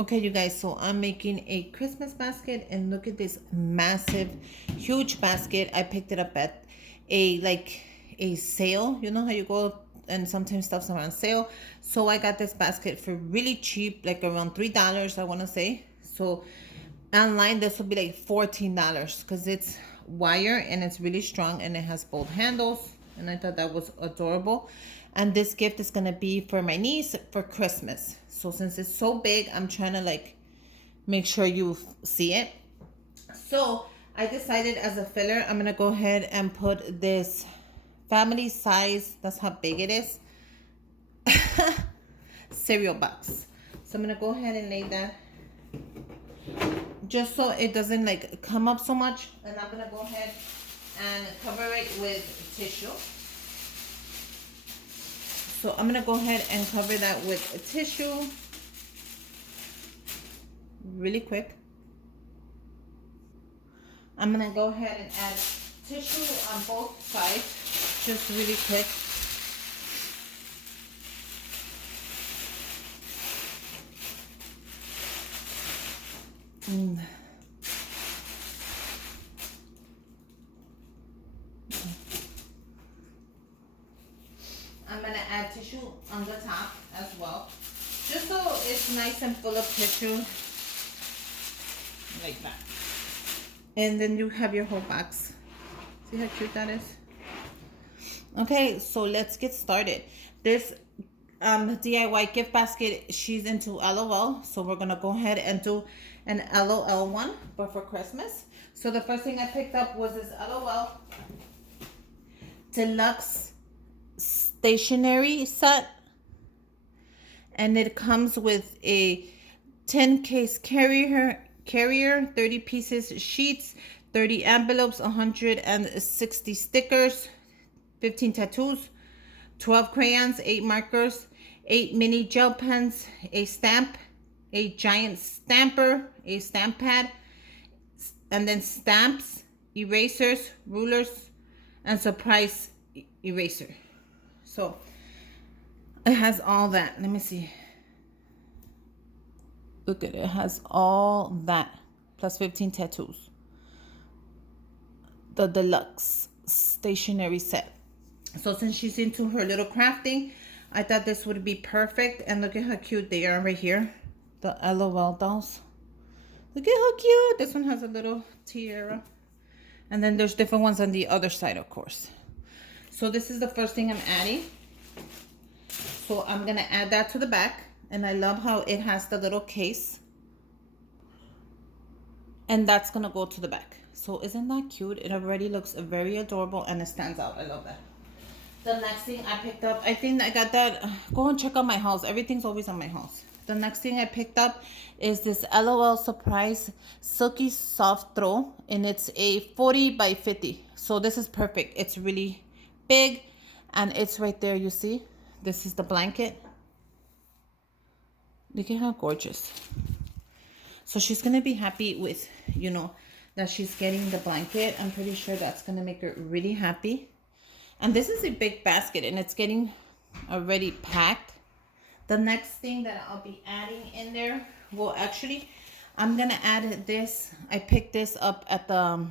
Okay, you guys, so I'm making a Christmas basket and look at this massive, huge basket. I picked it up at a sale. You know how you go and sometimes stuff's around sale. So I got this basket for really cheap, like around $3, I want to say. So online, this will be like $14 because it's wire and it's really strong and it has both handles. And I thought that was adorable. And this gift is gonna be for my niece for Christmas. So since it's so big, I'm trying to like make sure you see it. So I decided as a filler, I'm gonna go ahead and put this family size, that's how big it is, cereal box. So I'm gonna go ahead and lay that just so it doesn't like come up so much. And I'm gonna go ahead and cover it with tissue. So I'm gonna go ahead and cover that with a tissue really quick. I'm gonna go ahead and add tissue on both sides, just really quick. Mm. I'm gonna add tissue on the top as well, just so it's nice and full of tissue, like that. And then you have your whole box. See how cute that is? Okay, so let's get started. This DIY gift basket, she's into LOL, so we're gonna go ahead and do an LOL one, but for Christmas. So the first thing I picked up was this LOL Deluxe stationery set, and it comes with a 10 case carrier, 30 pieces sheets, 30 envelopes, 160 stickers, 15 tattoos, 12 crayons, 8 markers, 8 mini gel pens, a stamp, a giant stamper, a stamp pad, and then stamps, erasers, rulers, and surprise eraser. So it has all that. Let me see. Look at it. It has all that plus 15 tattoos. The deluxe stationery set. So since she's into her little crafting, I thought this would be perfect. And look at how cute they are right here. The LOL dolls. Look at how cute. This one has a little tiara. And then there's different ones on the other side, of course. So this is the first thing I'm adding. So I'm going to add that to the back. And I love how it has the little case. And that's going to go to the back. So isn't that cute? It already looks very adorable and it stands out. I love that. The next thing I picked up, I think I got that. Go and check out my house. Everything's always on my house. The next thing I picked up is this LOL Surprise Silky Soft Throw. And it's a 40 by 50. So this is perfect. It's really big. And it's right there, you see? This is the blanket. Look at how gorgeous. So she's going to be happy with, you know, that she's getting the blanket. I'm pretty sure that's going to make her really happy. And this is a big basket and it's getting already packed. The next thing that I'll be adding in there, well, actually, I'm going to add this. I picked this up at the,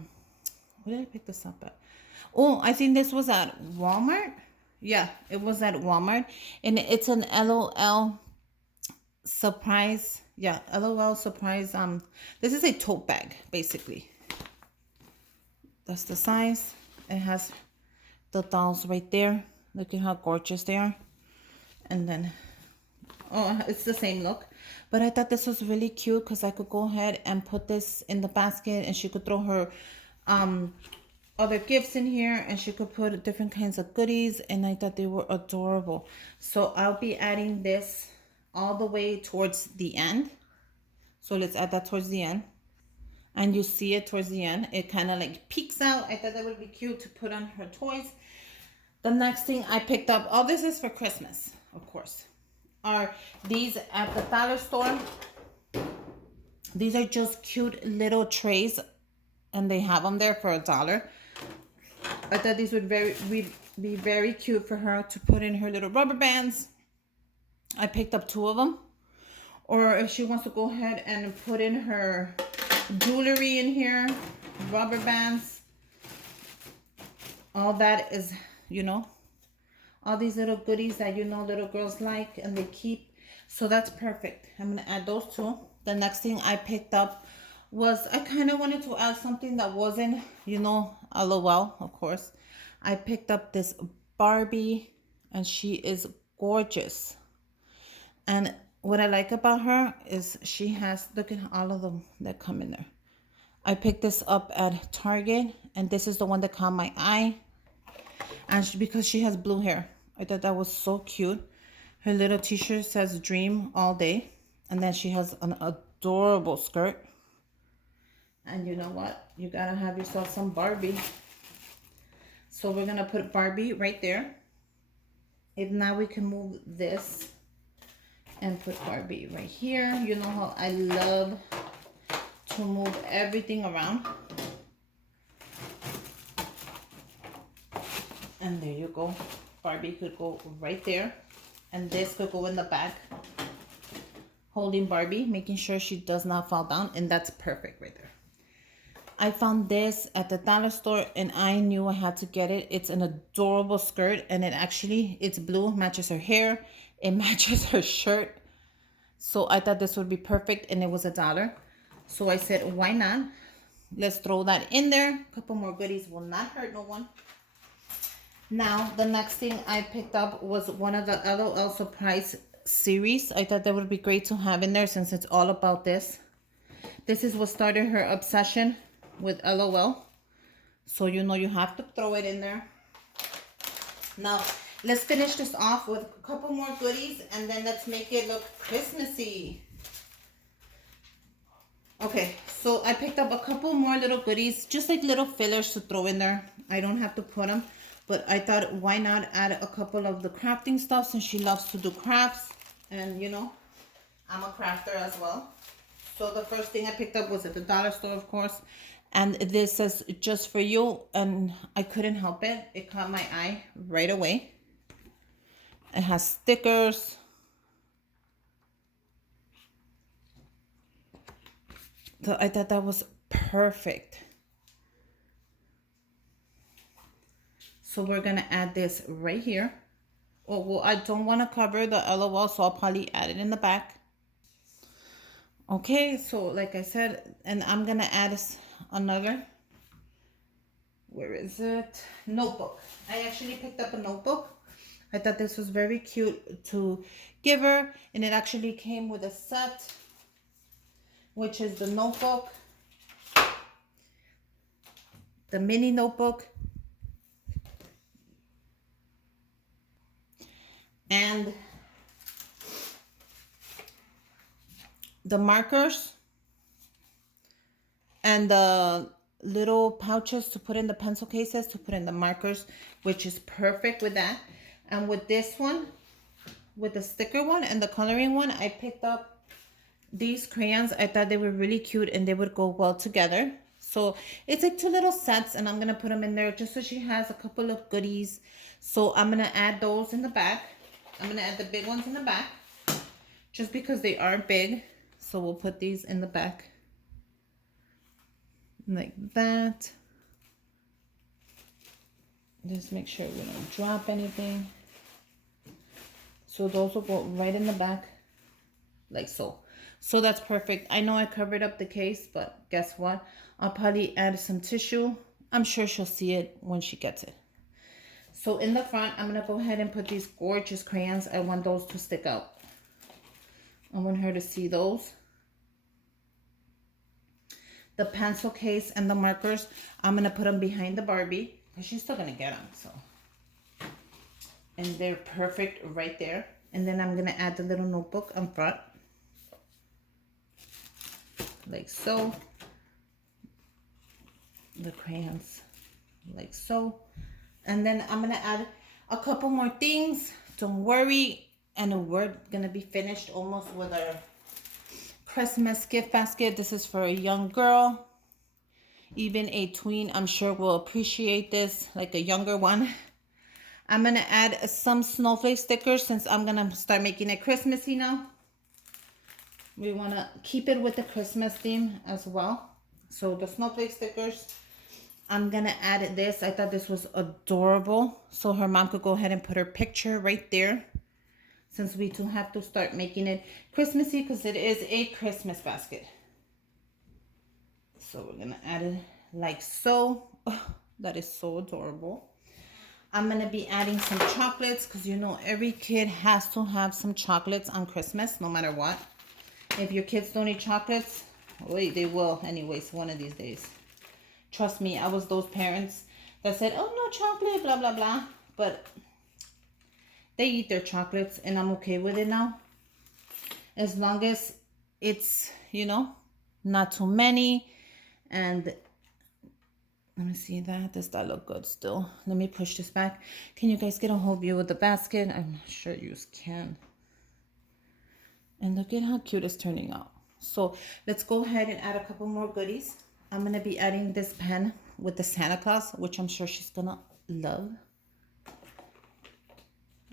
where did I pick this up at? Oh, I think this was at Walmart. Yeah, it was at Walmart. And it's an LOL surprise. Yeah, LOL surprise. This is a tote bag, basically. That's the size. It has the dolls right there. Look at how gorgeous they are. And then, oh, it's the same look. But I thought this was really cute because I could go ahead and put this in the basket and she could throw her other gifts in here and she could put different kinds of goodies. And I thought they were adorable. So I'll be adding this all the way towards the end. So let's add that towards the end. And you see it towards the end. It kind of like peeks out. I thought that would be cute to put on her toys. The next thing I picked up, all this is for Christmas, of course, are these at the dollar store. These are just cute little trays and they have them there for $1. I thought these would be very cute for her to put in her little rubber bands. I picked up 2 of them. Or if she wants to go ahead and put in her jewelry in here, rubber bands, all that is, you know, all these little goodies that you know little girls like and they keep. So that's perfect. I'm gonna add those two. The next thing I picked up was, I kind of wanted to add something that wasn't, you know, LOL, of course. I picked up this Barbie and she is gorgeous. And what I like about her is she has, look at all of them that come in there. I picked this up at Target, and this is the one that caught my eye. And because she has blue hair, I thought that was so cute. Her little t-shirt says dream all day. And then she has an adorable skirt. And you know what? You gotta have yourself some Barbie. So we're gonna put Barbie right there. If now we can move this and put Barbie right here. You know how I love to move everything around. And there you go. Barbie could go right there. And this could go in the back. Holding Barbie, making sure she does not fall down. And that's perfect right there. I found this at the dollar store and I knew I had to get it. It's an adorable skirt and it's blue, matches her hair. It matches her shirt. So I thought this would be perfect and it was $1. So I said, why not? Let's throw that in there. A couple more goodies will not hurt no one. Now, the next thing I picked up was one of the LOL Surprise series. I thought that would be great to have in there since it's all about this. This is what started her obsession with LOL. So you know you have to throw it in there. Now, let's finish this off with a couple more goodies and then let's make it look Christmassy. Okay, so I picked up a couple more little goodies, just like little fillers to throw in there. I don't have to put them, but I thought why not add a couple of the crafting stuff since she loves to do crafts. And you know, I'm a crafter as well. So the first thing I picked up was at the dollar store, of course. And this says just for you. And I couldn't help it. It caught my eye right away. It has stickers. So I thought that was perfect. So we're going to add this right here. Oh, well, I don't want to cover the LOL, so I'll probably add it in the back. Okay, so like I said, and I'm going to add another, where is it? Notebook. I actually picked up a notebook. I thought this was very cute to give her, and it actually came with a set, which is the notebook, the mini notebook, and the markers, and the little pouches to put in the pencil cases, to put in the markers, which is perfect with that. And with this one, with the sticker one and the coloring one, I picked up these crayons. I thought they were really cute and they would go well together. So it's like two little sets and I'm going to put them in there just so she has a couple of goodies. So I'm going to add those in the back. I'm going to add the big ones in the back just because they are big. So we'll put these in the back like that. Just make sure we don't drop anything. So those will go right in the back like so. So that's perfect. I know I covered up the case, but guess what? I'll probably add some tissue. I'm sure she'll see it when she gets it. So in the front, I'm going to go ahead and put these gorgeous crayons. I want those to stick out. I want her to see those. The pencil case and the markers, I'm going to put them behind the Barbie because she's still going to get them. So, and they're perfect right there. And then I'm going to add the little notebook on front. Like so. The crayons like so. And then I'm going to add a couple more things. Don't worry. And we're going to be finished almost with our Christmas gift basket. This is for a young girl. Even a tween, I'm sure, will appreciate this, like a younger one. I'm going to add some snowflake stickers since I'm going to start making it Christmassy now. We want to keep it with the Christmas theme as well. So the snowflake stickers, I'm going to add this. I thought this was adorable. So her mom could go ahead and put her picture right there. Since we do have to start making it Christmassy because it is a Christmas basket. So we're going to add it like so. Oh, that is so adorable. I'm going to be adding some chocolates because you know every kid has to have some chocolates on Christmas no matter what. If your kids don't eat chocolates, wait, they will anyways one of these days. Trust me, I was those parents that said, oh, no chocolate, blah, blah, blah. But they eat their chocolates and I'm okay with it now. As long as it's, you know, not too many. And let me see that. Does that look good still? Let me push this back. Can you guys get a whole view of the basket? I'm not sure you can. And look at how cute it's turning out. So let's go ahead and add a couple more goodies. I'm going to be adding this pen with the Santa Claus, which I'm sure she's going to love.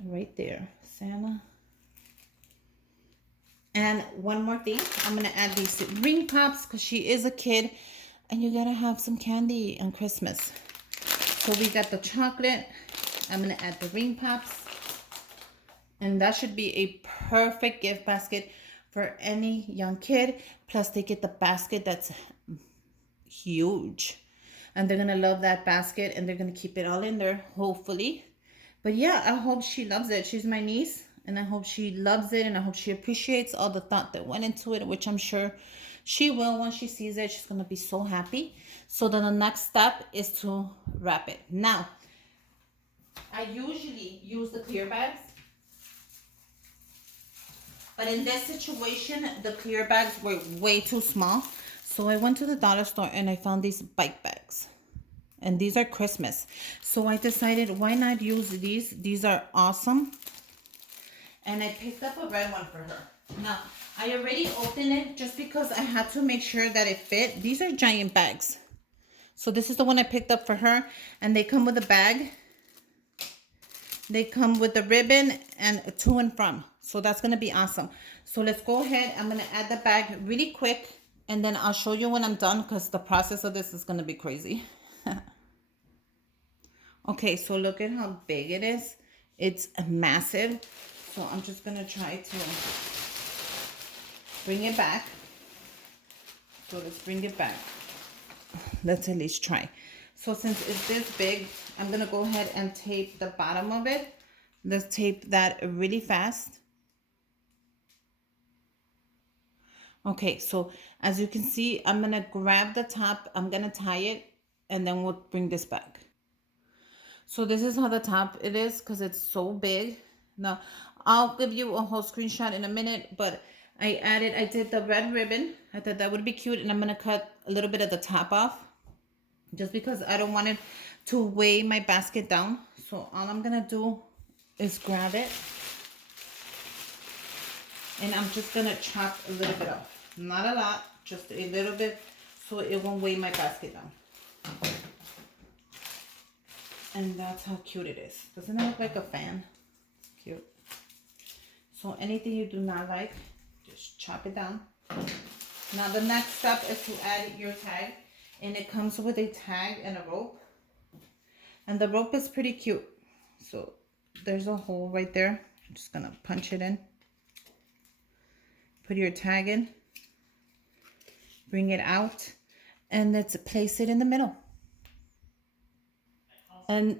Right there, Santa. And one more thing. I'm going to add these ring pops because she is a kid. And you gotta have some candy on Christmas. So we got the chocolate. I'm gonna add the ring pops. And that should be a perfect gift basket for any young kid. Plus they get the basket that's huge. And they're gonna love that basket and they're gonna keep it all in there, hopefully. But yeah, I hope she loves it. She's my niece and I hope she loves it and I hope she appreciates all the thought that went into it, which I'm sure she will. Once she sees it, she's going to be so happy. So then the next step is to wrap it. Now, I usually use the clear bags. But in this situation, the clear bags were way too small. So I went to the dollar store and I found these bike bags. And these are Christmas. So I decided, why not use these? These are awesome. And I picked up a red one for her. Now, I already opened it just because I had to make sure that it fit. These are giant bags. So this is the one I picked up for her. And they come with a bag. They come with the ribbon and to and from. So that's going to be awesome. So let's go ahead. I'm going to add the bag really quick. And then I'll show you when I'm done because the process of this is going to be crazy. Okay, so look at how big it is. It's massive. So I'm just going to try to bring it back. So let's bring it back. Let's at least try. So since it's this big, I'm going to go ahead and tape the bottom of it. Let's tape that really fast. Okay, so as you can see, I'm going to grab the top. I'm going to tie it and then we'll bring this back. So this is how the top it is because it's so big. Now, I'll give you a whole screenshot in a minute, but I did the red ribbon. I thought that would be cute, and I'm going to cut a little bit of the top off just because I don't want it to weigh my basket down. So all I'm going to do is grab it, and I'm just going to chop a little bit off. Not a lot, just a little bit so it won't weigh my basket down. And that's how cute it is. Doesn't it look like a fan? It's cute. So anything you do not like, just chop it down. Now the next step is to add your tag. And it comes with a tag and a rope. And the rope is pretty cute. So there's a hole right there. I'm just going to punch it in. Put your tag in. Bring it out. And let's place it in the middle. And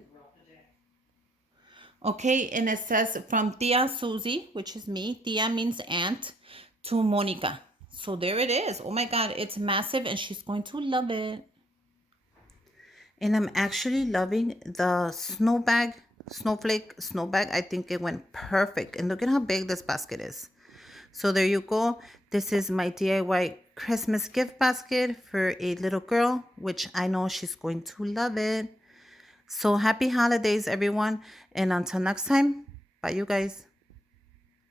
okay, and it says from Tia Susie, which is me. Tia means aunt, to Monica. So there it is. Oh my God, it's massive and she's going to love it. And I'm actually loving the snowflake bag. I think it went perfect. And look at how big this basket is. So there you go. This is my DIY Christmas gift basket for a little girl, which I know she's going to love it. So happy holidays, everyone. And until next time, bye, you guys.